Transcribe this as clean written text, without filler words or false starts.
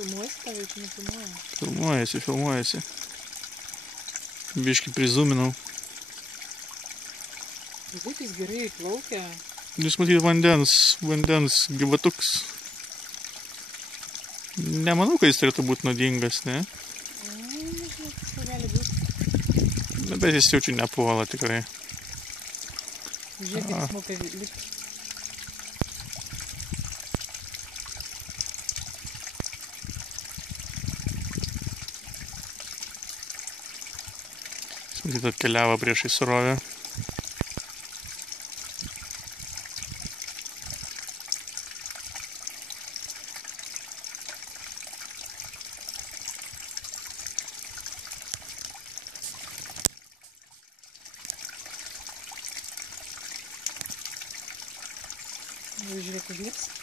Filmuojasi tave, čia nefilmuoja? Filmuojasi. Biškį prizuminau. Kaip jis gerai plaukia. Jūs matyti vandens gyvatuks. Nemanau, kad jis turėtų būti nuodingas, ne? Nežinau, kas tai gali būti. Bet jis jaučiu nepuola tikrai. Žiūrėk, kad smoka lipt. Jis matyt atkeliavo priešai srovę. Žiūrėk, užlips.